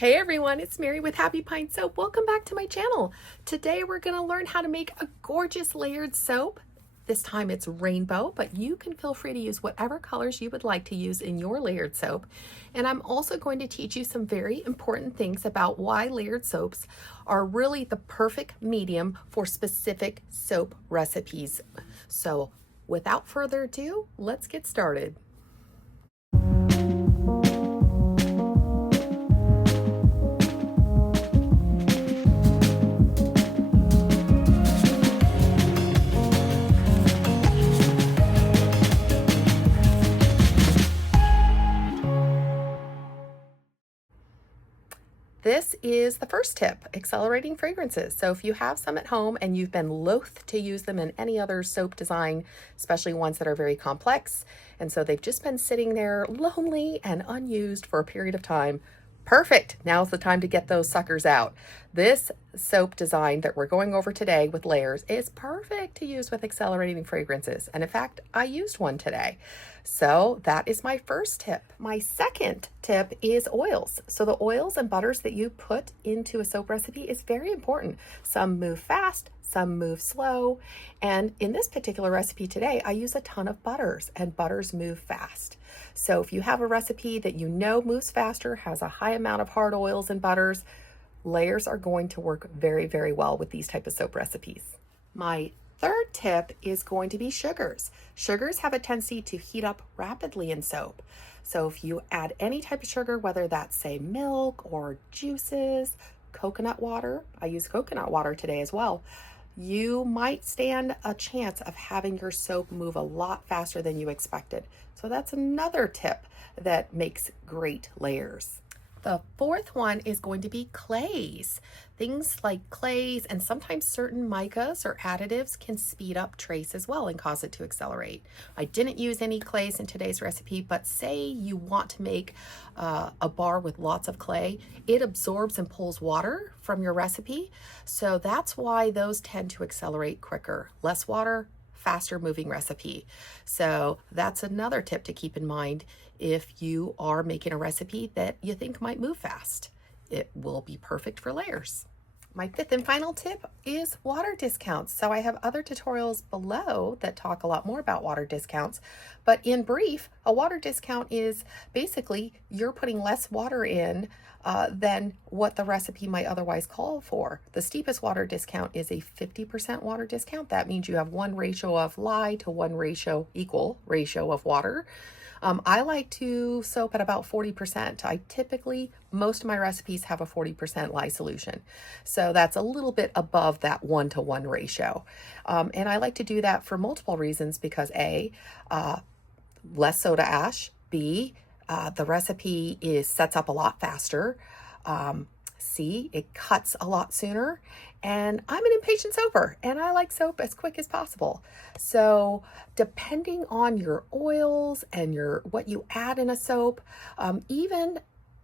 Hey everyone, it's Mary with Happy Pine Soap. Welcome back to my channel. Today we're going to learn how to make a gorgeous layered soap. This time it's rainbow, but you can feel free to use whatever colors you would like to use in your layered soap. And I'm also going to teach you some very important things about why layered soaps are really the perfect medium for specific soap recipes. So without further ado, let's get started. This is the first tip, accelerating fragrances. So if you have some at home and you've been loath to use them in any other soap design, especially ones that are very complex, and so they've just been sitting there lonely and unused for a period of time, perfect. Now's the time to get those suckers out. This soap design that we're going over today with layers is perfect to use with accelerating fragrances. And in fact, I used one today. So that is my first tip. My second tip is oils. So the oils and butters that you put into a soap recipe is very important. Some move fast, some move slow. And in this particular recipe today, I use a ton of butters, and butters move fast. So if you have a recipe that you know moves faster, has a high amount of hard oils and butters, layers are going to work very, very well with these type of soap recipes. My third tip is going to be sugars. Sugars have a tendency to heat up rapidly in soap. So if you add any type of sugar, whether that's say milk or juices, coconut water, I use coconut water today as well, you might stand a chance of having your soap move a lot faster than you expected. So that's another tip that makes great layers. The fourth one is going to be clays. Things like clays and sometimes certain micas or additives can speed up trace as well and cause it to accelerate. I didn't use any clays in today's recipe, but say you want to make a bar with lots of clay, it absorbs and pulls water from your recipe. So that's why those tend to accelerate quicker. Less water, faster moving recipe. So that's another tip to keep in mind if you are making a recipe that you think might move fast. It will be perfect for layers. My fifth and final tip is water discounts. So I have other tutorials below that talk a lot more about water discounts, but in brief, a water discount is basically you're putting less water in than what the recipe might otherwise call for. The steepest water discount is a 50% water discount. That means you have one ratio of lye to one equal ratio of water. I like to soap at about 40%. Most of my recipes have a 40% lye solution. So that's a little bit above that 1-to-1 ratio. And I like to do that for multiple reasons because A, less soda ash, B, the recipe sets up a lot faster, C, it cuts a lot sooner, and I'm an impatient soaper and I like soap as quick as possible. So depending on your oils and what you add in a soap, even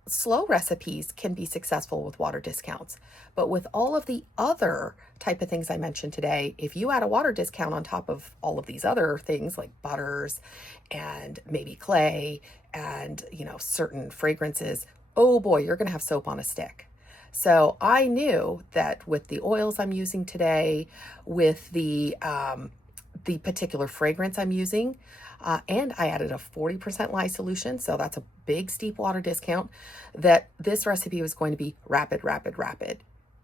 slow recipes can be successful with water discounts. But with all of the other type of things I mentioned today, if you add a water discount on top of all of these other things like butters and maybe clay and certain fragrances, oh boy, you're going to have soap on a stick. So I knew that with the oils I'm using today, with the particular fragrance I'm using, and I added a 40% lye solution, so that's a big steep water discount, that this recipe was going to be rapid.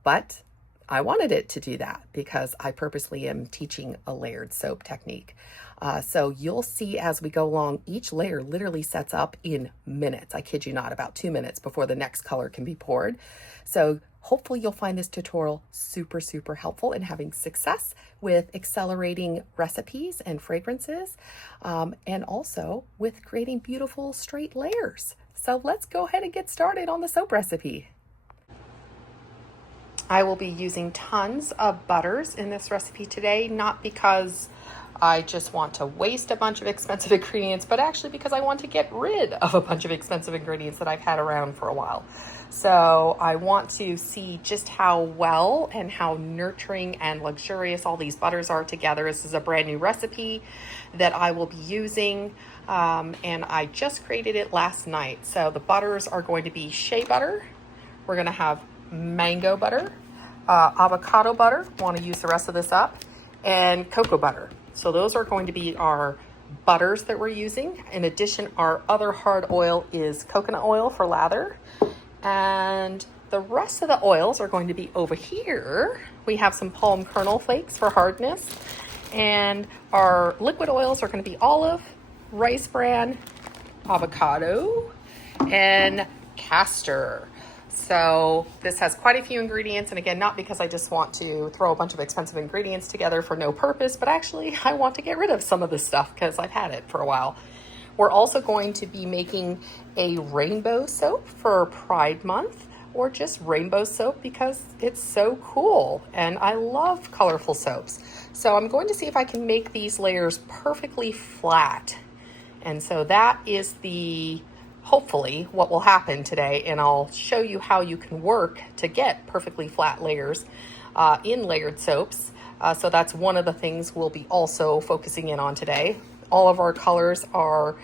But I wanted it to do that because I purposely am teaching a layered soap technique. So you'll see as we go along, each layer literally sets up in minutes. I kid you not, about 2 minutes before the next color can be poured. So hopefully you'll find this tutorial super, super helpful in having success with accelerating recipes and fragrances, and also with creating beautiful straight layers. So let's go ahead and get started on the soap recipe. I will be using tons of butters in this recipe today, not because I just want to waste a bunch of expensive ingredients, but actually because I want to get rid of a bunch of expensive ingredients that I've had around for a while. So I want to see just how well and how nurturing and luxurious all these butters are together. This is a brand new recipe that I will be using, and I just created it last night. So the butters are going to be shea butter, We're gonna have mango butter, avocado butter, want to use the rest of this up, and cocoa butter. So those are going to be our butters that we're using. In addition, our other hard oil is coconut oil for lather. And the rest of the oils are going to be over here. We have some palm kernel flakes for hardness. And our liquid oils are going to be olive, rice bran, avocado, and castor. So this has quite a few ingredients, and again, not because I just want to throw a bunch of expensive ingredients together for no purpose, but actually I want to get rid of some of this stuff because I've had it for a while. We're also going to be making a rainbow soap for Pride Month, or just rainbow soap because it's so cool and I love colorful soaps. So I'm going to see if I can make these layers perfectly flat. And so that is hopefully what will happen today, and I'll show you how you can work to get perfectly flat layers in layered soaps. So that's one of the things we'll be also focusing in on today. All of our colors are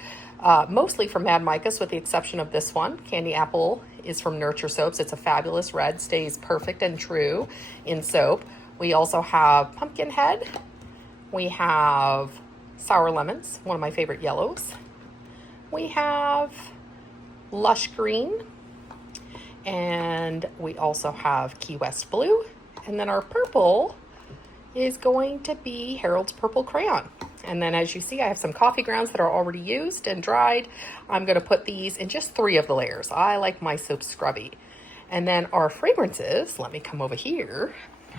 mostly from Mad Micas, with the exception of this one. Candy Apple is from Nurture Soaps. It's a fabulous red, stays perfect and true in soap. We also have Pumpkinhead. We have Sour Lemons, one of my favorite yellows. We have Lush Green, and we also have Key West Blue. And then our purple is going to be Harold's Purple Crayon. And then as you see, I have some coffee grounds that are already used and dried. I'm going to put these in just 3 of the layers. I like my soap scrubby. And then our fragrances, let me come over here.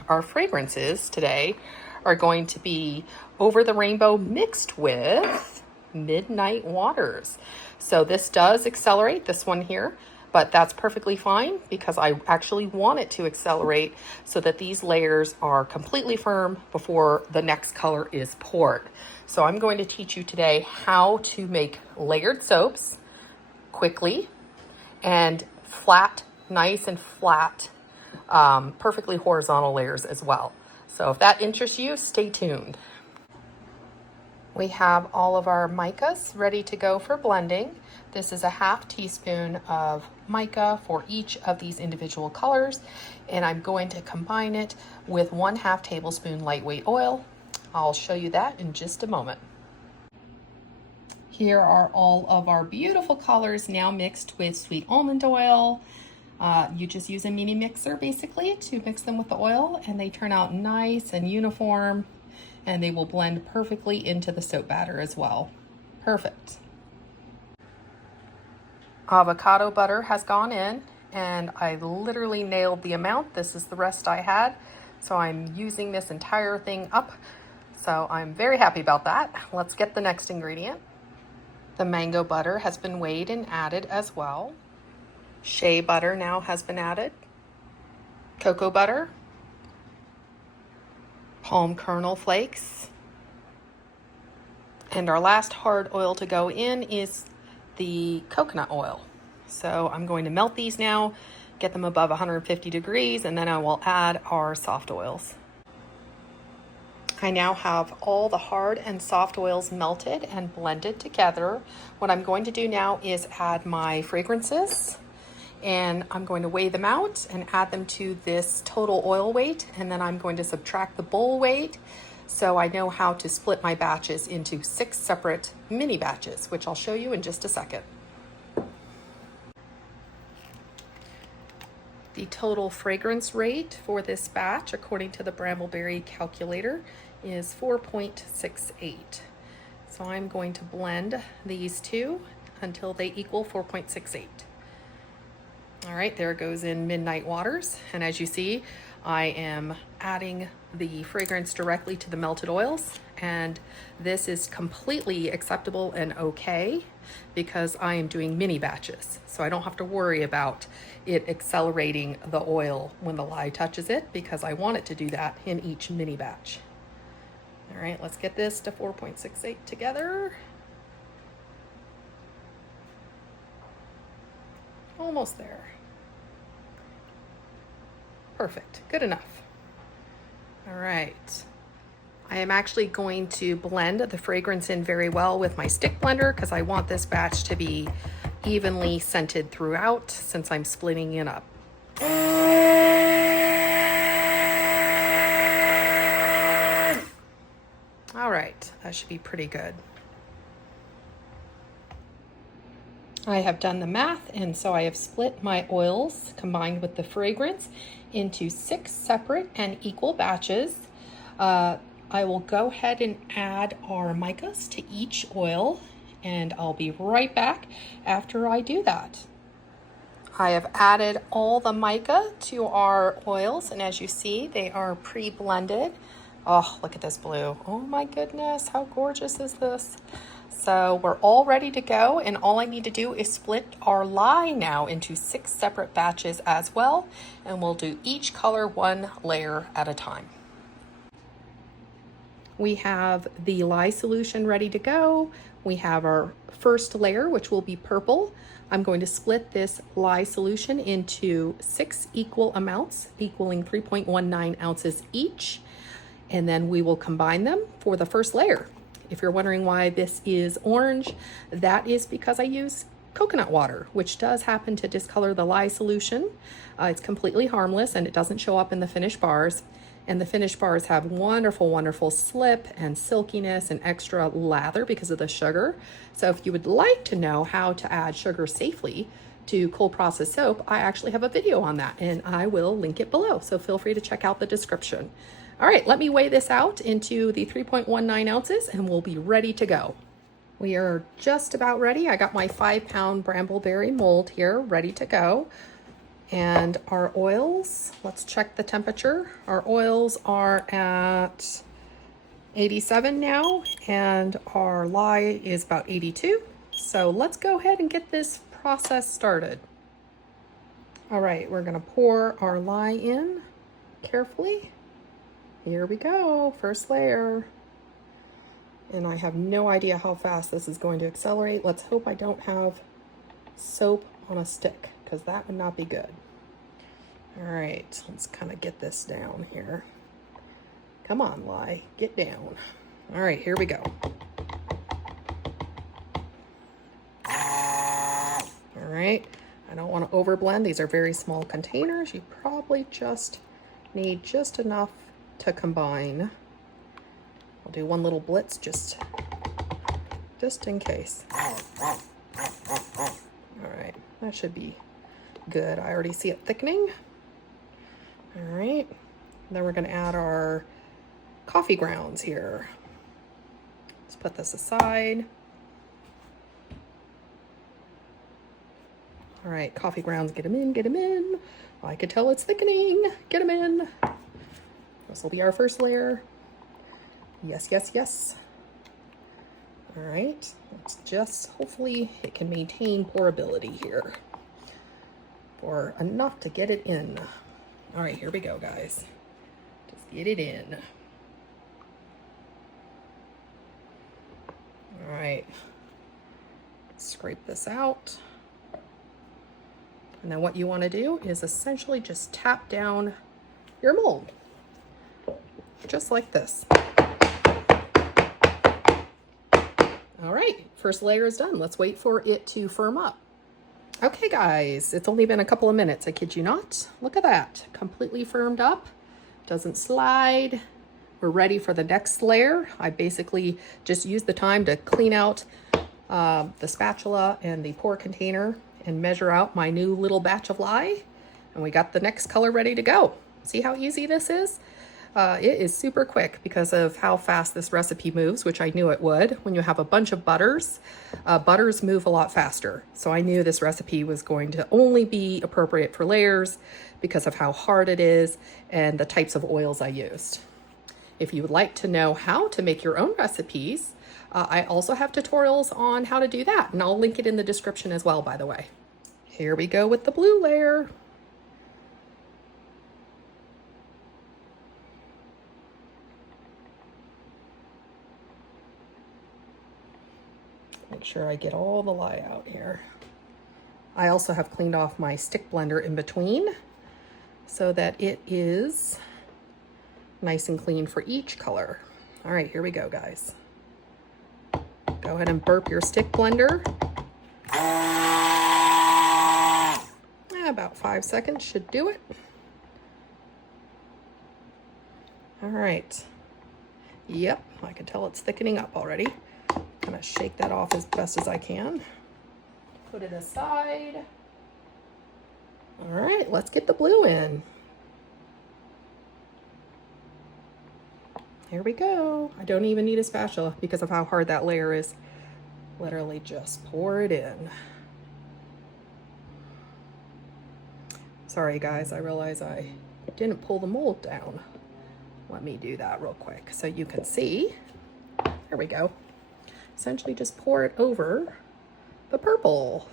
Our fragrances today are going to be Over the Rainbow mixed with Midnight Waters. So this does accelerate, this one here, but that's perfectly fine because I actually want it to accelerate so that these layers are completely firm before the next color is poured. So I'm going to teach you today how to make layered soaps quickly and flat, nice and flat, perfectly horizontal layers as well. So if that interests you, stay tuned. We have all of our micas ready to go for blending. This is a 1/2 teaspoon of mica for each of these individual colors, and I'm going to combine it with 1/2 tablespoon lightweight oil. I'll show you that in just a moment. Here are all of our beautiful colors now mixed with sweet almond oil. You just use a mini mixer basically to mix them with the oil, and they turn out nice and uniform, and they will blend perfectly into the soap batter as well. Perfect. Avocado butter has gone in, and I literally nailed the amount. This is the rest I had, so I'm using this entire thing up. So I'm very happy about that. Let's get the next ingredient. The mango butter has been weighed and added as well. Shea butter now has been added. Cocoa butter. Palm kernel flakes. And our last hard oil to go in is the coconut oil. So I'm going to melt these now, get them above 150 degrees, and then I will add our soft oils. I now have all the hard and soft oils melted and blended together. What I'm going to do now is add my fragrances, and I'm going to weigh them out and add them to this total oil weight, and then I'm going to subtract the bowl weight so I know how to split my batches into 6 separate mini batches, which I'll show you in just a second. The total fragrance rate for this batch, according to the Brambleberry calculator, is 4.68. So I'm going to blend these two until they equal 4.68. All right, there goes in Midnight Waters. And as you see, I am adding the fragrance directly to the melted oils. And this is completely acceptable and okay because I am doing mini batches. So I don't have to worry about it accelerating the oil when the lye touches it because I want it to do that in each mini batch. All right, let's get this to 4.68 together. Almost there. Perfect, good enough. All right. I am actually going to blend the fragrance in very well with my stick blender because I want this batch to be evenly scented throughout since I'm splitting it up. All right, that should be pretty good. I have done the math, and so I have split my oils combined with the fragrance into 6 separate and equal batches. I will go ahead and add our micas to each oil, and I'll be right back after I do that. I have added all the mica to our oils, and as you see, they are pre-blended. Oh, look at this blue. Oh my goodness, how gorgeous is this? So we're all ready to go, and all I need to do is split our lye now into 6 separate batches as well, and we'll do each color 1 layer at a time. We have the lye solution ready to go. We have our first layer, which will be purple. I'm going to split this lye solution into 6 equal amounts, equaling 3.19 ounces each, and then we will combine them for the first layer. If you're wondering why this is orange, that is because I use coconut water, which does happen to discolor the lye solution. It's completely harmless and it doesn't show up in the finished bars. And the finished bars have wonderful, wonderful slip and silkiness and extra lather because of the sugar. So if you would like to know how to add sugar safely to cold process soap, I actually have a video on that and I will link it below. So feel free to check out the description. All right, let me weigh this out into the 3.19 ounces and we'll be ready to go. We are just about ready. I got my 5-pound brambleberry mold here ready to go. And our oils, let's check the temperature. Our oils are at 87 now, and our lye is about 82. So let's go ahead and get this process started. All right, we're gonna pour our lye in carefully. Here we go, first layer. And I have no idea how fast this is going to accelerate. Let's hope I don't have soap on a stick, because that would not be good. All right, let's kind of get this down here. Come on, lye, get down. All right, here we go. All right, I don't want to overblend. These are very small containers. You probably just need just enough to combine. I'll do one little blitz just in case. All right, that should be good. I already see it thickening. All right, then we're gonna add our coffee grounds here. Let's put this aside. All right, coffee grounds, get them in, get them in. I could tell it's thickening, get them in. This will be our first layer. Yes, yes, yes. All right, let's just, hopefully it can maintain pourability here for enough to get it in. All right, here we go, guys. Just get it in. All right, scrape this out. And then what you want to do is essentially just tap down your mold, just like this. All right, first layer is done. Let's wait for it to firm up. Okay guys, it's only been a couple of minutes, I kid you not. Look at that, completely firmed up, doesn't slide. We're ready for the next layer. I basically just used the time to clean out the spatula and the pour container and measure out my new little batch of lye. And we got the next color ready to go. See how easy this is? It is super quick because of how fast this recipe moves, which I knew it would. When you have a bunch of butters, butters move a lot faster. So I knew this recipe was going to only be appropriate for layers because of how hard it is and the types of oils I used. If you would like to know how to make your own recipes, I also have tutorials on how to do that, and I'll link it in the description as well, by the way. Here we go with the blue layer. Make sure I get all the lye out here. I also have cleaned off my stick blender in between so that it is nice and clean for each color. All right, here we go, guys. Go ahead and burp your stick blender. About 5 seconds should do it. All right. Yep, I can tell it's thickening up already. Kind of shake that off as best as I can. Put it aside. All right, let's get the blue in. Here we go. I don't even need a spatula because of how hard that layer is. Literally just pour it in. Sorry guys, I realize I didn't pull the mold down. Let me do that real quick so you can see. There we go. Essentially just pour it over the purple.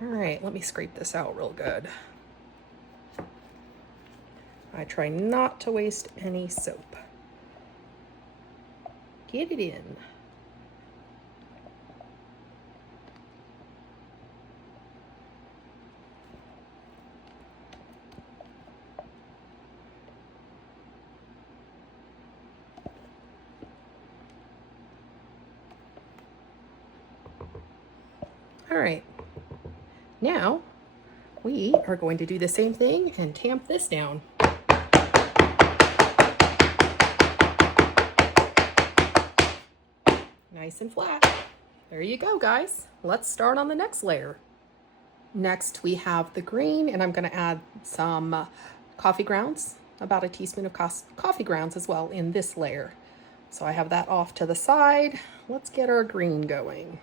All right, let me scrape this out real good. I try not to waste any soap. Get it in. All right, now we are going to do the same thing and tamp this down. Nice and flat. There you go, guys. Let's start on the next layer. Next, we have the green, and I'm going to add some coffee grounds, about a teaspoon of coffee grounds as well in this layer. So I have that off to the side. Let's get our green going.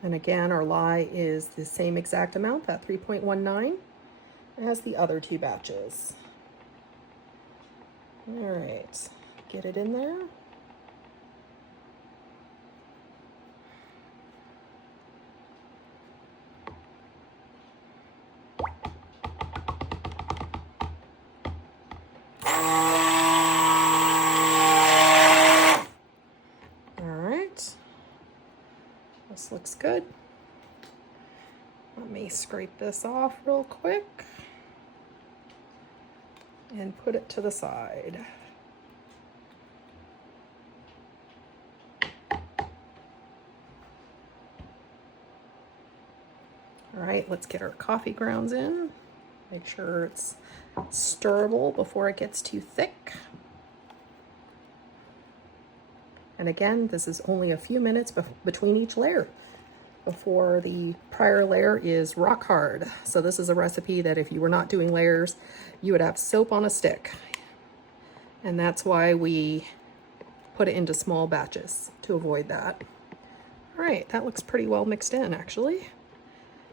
And again, our lye is the same exact amount, that 3.19, as the other two batches. All right, get it in there. This looks good. Let me scrape this off real quick and put it to the side. All right, let's get our coffee grounds in. Make sure it's stirrable before it gets too thick. And again, this is only a few minutes between each layer before the prior layer is rock hard. So this is a recipe that if you were not doing layers, you would have soap on a stick. And that's why we put it into small batches to avoid that. All right, that looks pretty well mixed in actually.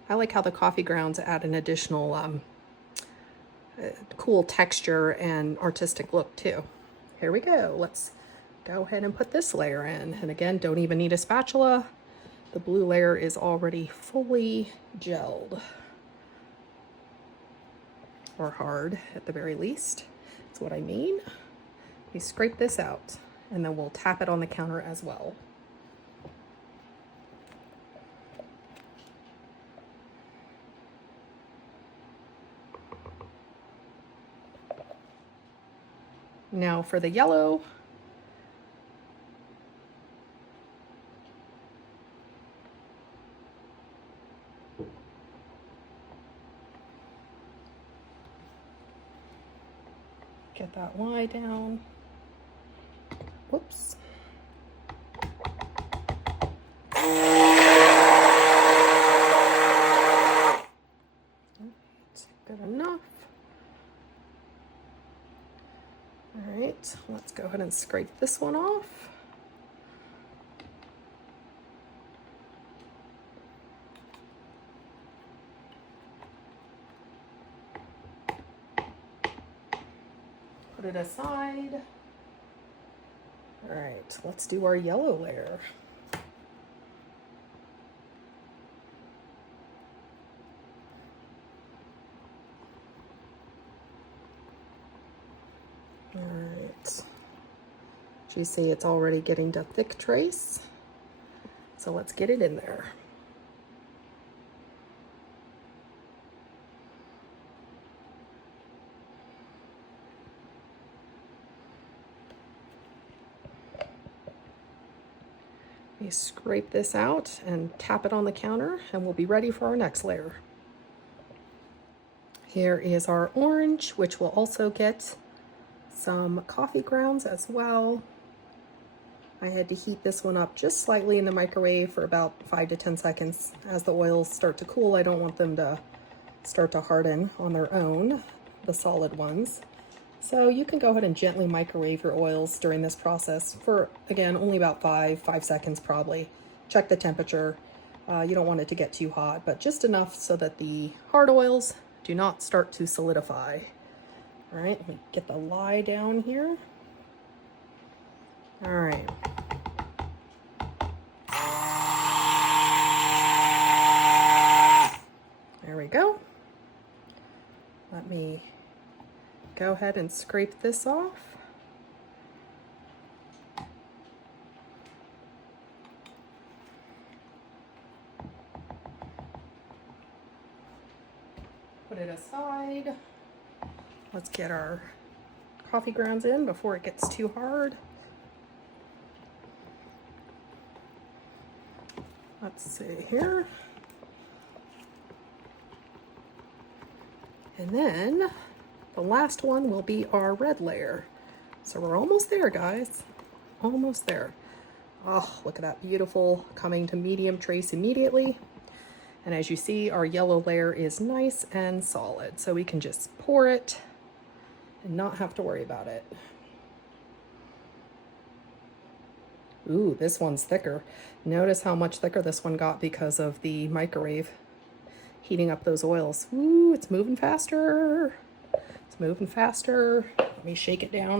I like how the coffee grounds add an additional cool texture and artistic look too. Here we go. Let's go ahead and put this layer in. And again, don't even need a spatula. The blue layer is already fully gelled. Or hard at the very least. That's what I mean. We scrape this out and then we'll tap it on the counter as well. Now for the yellow, get that lye down. Whoops. That's good enough. All right, let's go ahead and scrape this one off. Put it aside. All right, let's do our yellow layer. All right. You see it's already getting to thick trace. So let's get it in there. me scrape this out and tap it on the counter, and we'll be ready for our next layer. Here is our orange, which will also get some coffee grounds as well. I had to heat this one up just slightly in the microwave for about 5 to 10 seconds. As the oils start to cool, I don't want them to start to harden on their own, the solid ones. So you can go ahead and gently microwave your oils during this process for, again, only about 5 seconds probably. Check the temperature. You don't want it to get too hot, but just enough so that the hard oils do not start to solidify. All right, let me get the lye down here. All right. There we go. Let me go ahead and scrape this off. Put it aside. Let's get our coffee grounds in before it gets too hard. Let's see here. And then the last one will be our red layer. So we're almost there, guys. Almost there. Oh, look at that, beautiful, coming to medium trace immediately. And as you see, our yellow layer is nice and solid. So we can just pour it and not have to worry about it. Ooh, this one's thicker. Notice how much thicker this one got because of the microwave heating up those oils. Ooh, it's moving faster. It's moving faster. Let me shake it down.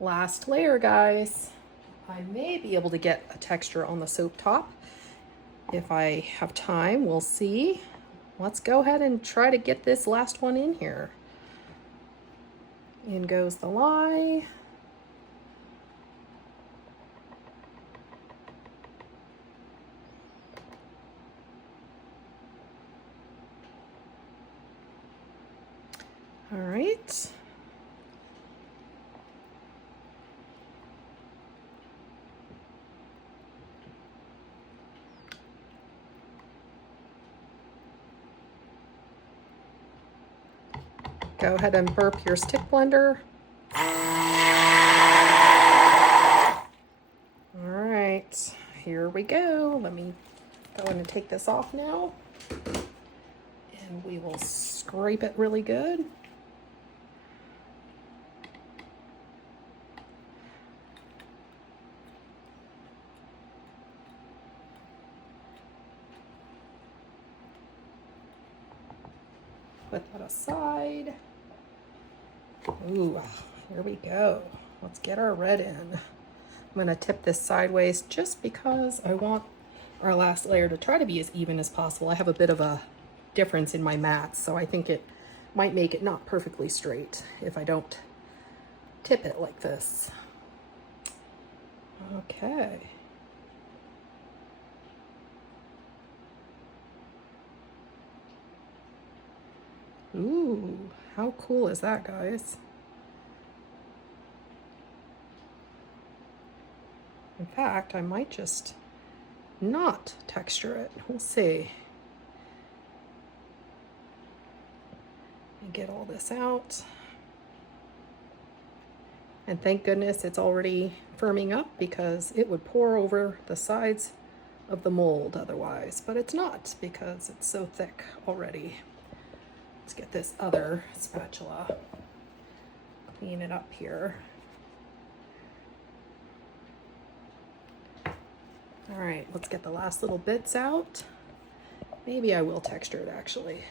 Last layer, guys. I may be able to get a texture on the soap top. If I have time, we'll see. Let's go ahead and try to get this last one in here. In goes the lye. All right. Go ahead and burp your stick blender. All right, here we go. Let me go ahead and take this off now. And we will scrape it really good. Put that aside. Ooh, here we go. Let's get our red in. I'm gonna tip this sideways just because I want our last layer to try to be as even as possible. I have a bit of a difference in my mats, so I think it might make it not perfectly straight if I don't tip it like this. Okay. Ooh, how cool is that, guys? In fact, I might just not texture it. We'll see. And get all this out. And thank goodness it's already firming up because it would pour over the sides of the mold otherwise, but it's not because it's so thick already. Let's get this other spatula, clean it up here. All right, let's get the last little bits out. Maybe I will texture it actually.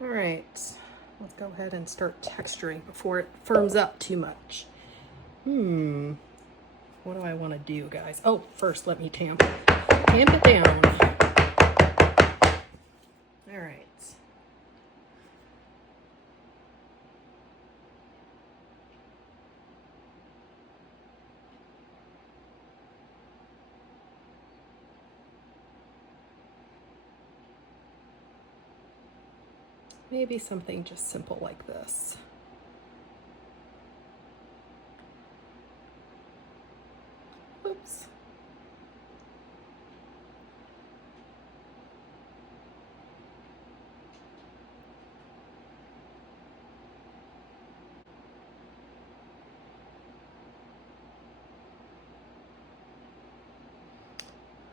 All right, let's go ahead and start texturing before it firms up too much. What do I want to do, guys? Oh, first let me tamp it down. All right. Maybe something just simple like this. Oops.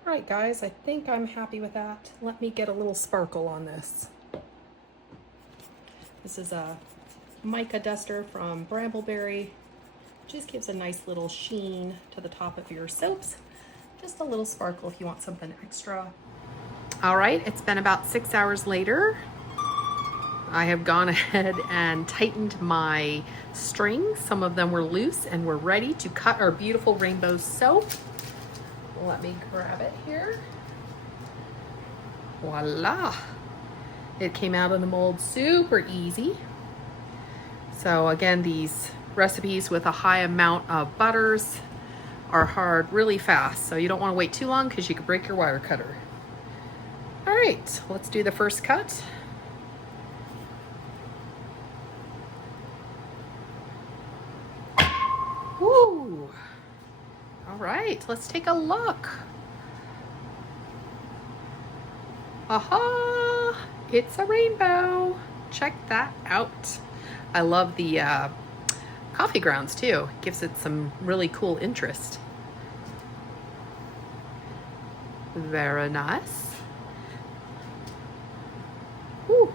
All right, guys, I think I'm happy with that. Let me get a little sparkle on this. This is a mica duster from Brambleberry. Just gives a nice little sheen to the top of your soaps. Just a little sparkle if you want something extra. All right, it's been about 6 hours later. I have gone ahead and tightened my strings. Some of them were loose, and we're ready to cut our beautiful rainbow soap. Let me grab it here. Voila. It came out of the mold super easy. So again, these recipes with a high amount of butters are hard really fast. So you don't want to wait too long because you could break your wire cutter. All right, let's do the first cut. Woo! All right, let's take a look. Aha! It's a rainbow. Check that out. I love the coffee grounds too. Gives it some really cool interest. Very nice. Woo.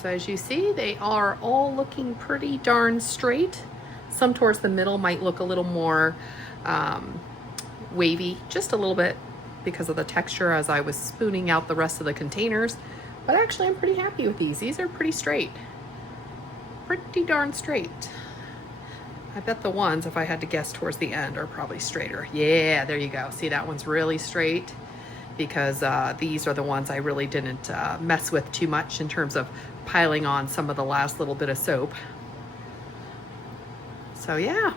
So as you see, they are all looking pretty darn straight. Some towards the middle might look a little more wavy, just a little bit because of the texture as I was spooning out the rest of the containers. But actually I'm pretty happy with these. These are pretty straight. Pretty darn straight. I bet the ones, if I had to guess towards the end, are probably straighter. Yeah, there you go. See, that one's really straight because these are the ones I really didn't mess with too much in terms of piling on some of the last little bit of soap. So yeah,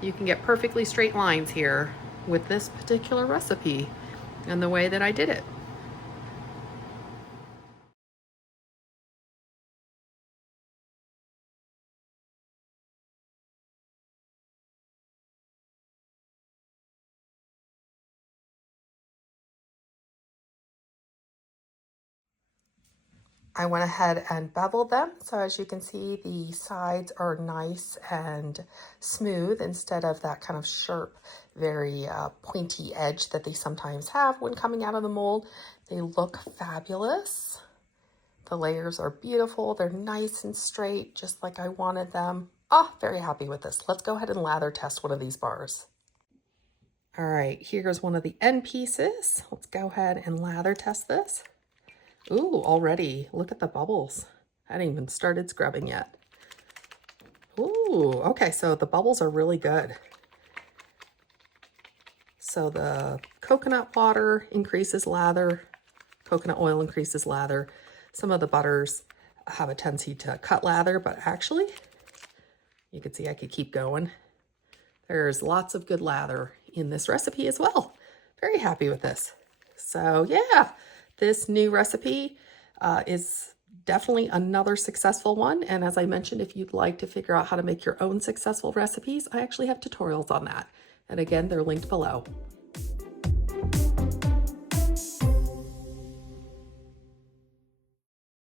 you can get perfectly straight lines here with this particular recipe and the way that I did it. I went ahead and beveled them. So as you can see, the sides are nice and smooth instead of that kind of sharp, very pointy edge that they sometimes have when coming out of the mold. They look fabulous. The layers are beautiful. They're nice and straight, just like I wanted them. Oh, very happy with this. Let's go ahead and lather test one of these bars. All right, here's one of the end pieces. Let's go ahead and lather test this. Ooh, already, look at the bubbles. I hadn't even started scrubbing yet. Ooh, okay, so the bubbles are really good. So the coconut water increases lather, coconut oil increases lather. Some of the butters have a tendency to cut lather, but actually, you can see I could keep going. There's lots of good lather in this recipe as well. Very happy with this. So yeah, this new recipe is definitely another successful one. And as I mentioned, if you'd like to figure out how to make your own successful recipes, I actually have tutorials on that. And again, they're linked below.